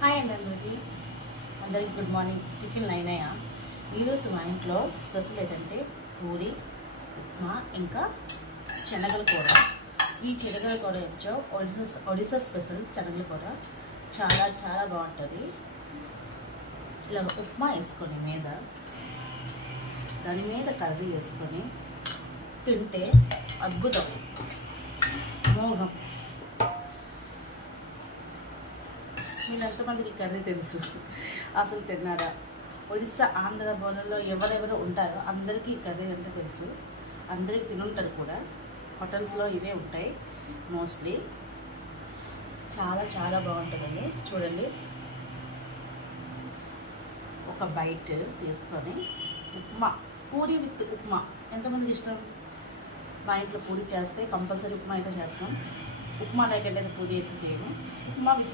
Hi అండి అందరికి good morning. టిఫిన్లు అయినాయా? ఈరోజు మా ఇంట్లో స్పెషల్ ఏంటంటే పూరి, ఉప్మా, ఇంకా శనగల కూర. ఈ శనగల కూర వచ్చో ఒడిశా స్పెషల్ శనగల కూర చాలా చాలా బాగుంటుంది. ఇలా ఉప్మా వేసుకొని దాని మీద కర్రీ వేసుకొని తింటే అద్భుతం, మోహం. మీరు ఎంతమందికి కర్రీ తెలుసు? అసలు తిన్నారా? ఒడిస్సా, ఆంధ్ర బోర్డర్లో ఎవరెవరు ఉంటారో అందరికీ కర్రీ అంటే తెలుసు, అందరికీ తినుంటారు కూడా. హోటల్స్లో ఇవే ఉంటాయి మోస్ట్లీ. చాలా చాలా బాగుంటుందండి. చూడండి, ఒక బైట్ తీసుకొని ఉప్మా, పూరి విత్ ఉప్మా ఎంతమందికి ఇష్టం? మా ఇంట్లో పూరి చేస్తే కంపల్సరీ ఉప్మా అయితే చేస్తాం. ఉప్మా లేకపోతే పూరి అయితే చేయము. ఉప్మా విత్